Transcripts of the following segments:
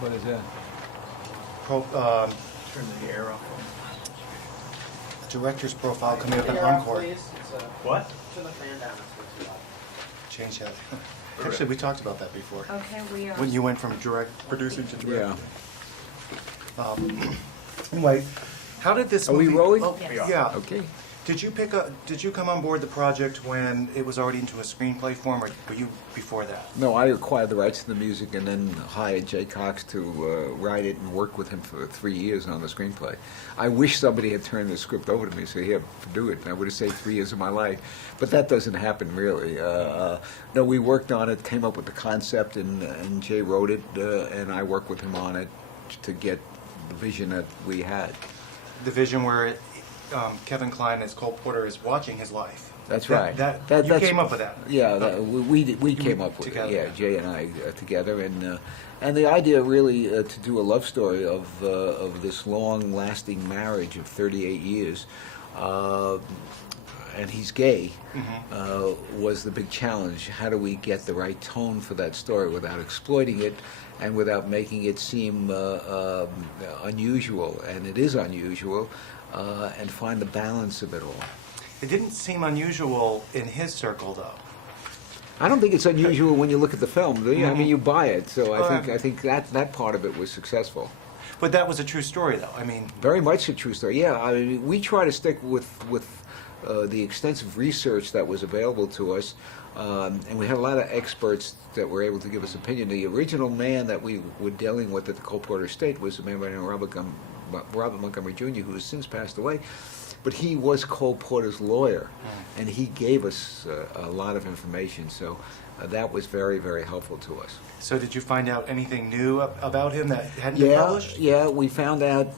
What is that? Turn the air off. Director's profile coming up in Turn the air off, Encore. please. It's, What? Turn the fan down. It's way too loud. Change that. Actually, we talked about that before. Okay, we are. When you went from producing to director. Yeah. Anyway, how did this Are we movie... rolling? Oh, Yes. yeah. Okay. Did you come on board the project when it was already into a screenplay form, or were you before that? No, I acquired the rights to the music and then hired Jay Cox to write it and work with him for 3 years on the screenplay. I wish somebody had turned the script over to me and said, here, do it. And I would have saved 3 years of my life. But that doesn't happen, really. No, we worked on it, came up with the concept, and Jay wrote it, and I worked with him on it to get the vision that we had. The vision where Kevin Kline as Cole Porter is watching his life. That's right. You came up with that. Yeah, we came up with together. it. Yeah, Jay and I together, and the idea really to do a love story of this long-lasting marriage of 38 years, and he's gay, was the big challenge. How do we get the right tone for that story without exploiting it, and without making it seem unusual? And it is unusual, and find the balance of it all. It didn't seem unusual in his circle, though. I don't think it's unusual when you look at the film, do you? I mean, you buy it, so I Well, think that part of it was successful. But that was a true story, though. I mean, Very much a true story. Yeah, I mean, we try to stick with the extensive research that was available to us, and we had a lot of experts that were able to give us opinion. The original man that we were dealing with at the Cole Porter estate was a man by the name of Robert Montgomery Jr., who has since passed away. But he was Cole Porter's lawyer, and he gave us a lot of information. So that was very, very helpful to us. so did you find out anything new about him that hadn't been published? Yeah, we found out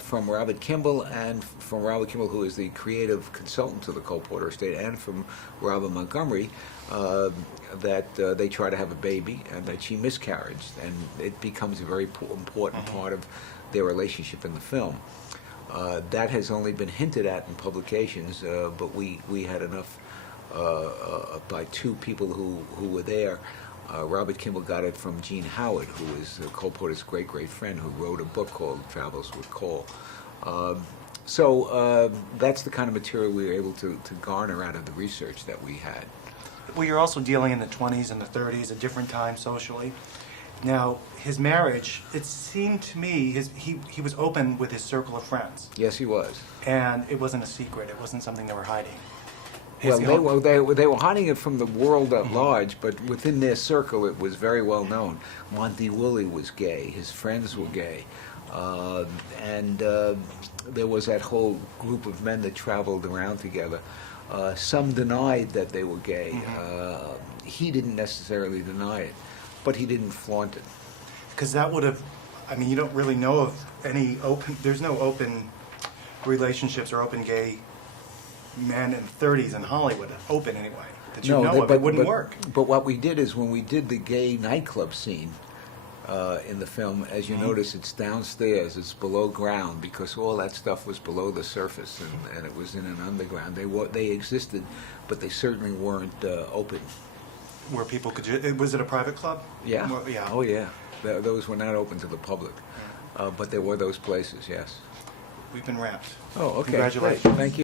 from Robert Kimball, and from Robert Kimball, who is the creative consultant to the Cole Porter estate, and from Robert Montgomery, that they try to have a baby and that she miscarried, and it becomes a very important part of their relationship in the film. That has only been hinted at in publications, but we had enough by two people who were there. Robert Kimball got it from Gene Howard, who is Cole Porter's great friend, who wrote a book called Travels with Cole. So that's the kind of material we were able to garner out of the research that we had. Well, you're also dealing in the 20s and the 30s, a different time socially. Now, his marriage, it seemed to me, he was open with his circle of friends. Yes, he was. And it wasn't a secret. It wasn't something they were hiding. Well, they were hiding it from the world at large, but within their circle it was very well known. Monty Woolley was gay. His friends were gay. And there was that whole group of men that traveled around together. Some denied that they were gay. He didn't necessarily deny it, but he didn't flaunt it. Because that would have, I mean, you don't really know of any open, there's no open relationships or open gay men in the 30s in Hollywood, open anyway, that you know of. It wouldn't work. But what we did is when we did the gay nightclub scene in the film, as you notice, it's downstairs, it's below ground, because all that stuff was below the surface, and it was in an underground. They existed, but they certainly weren't open. Where people could, was it a private club? Yeah. Yeah. Oh, yeah. Those were not open to the public, but there were those places, yes. We've been wrapped. Oh, okay. Congratulations. Great. Thank you.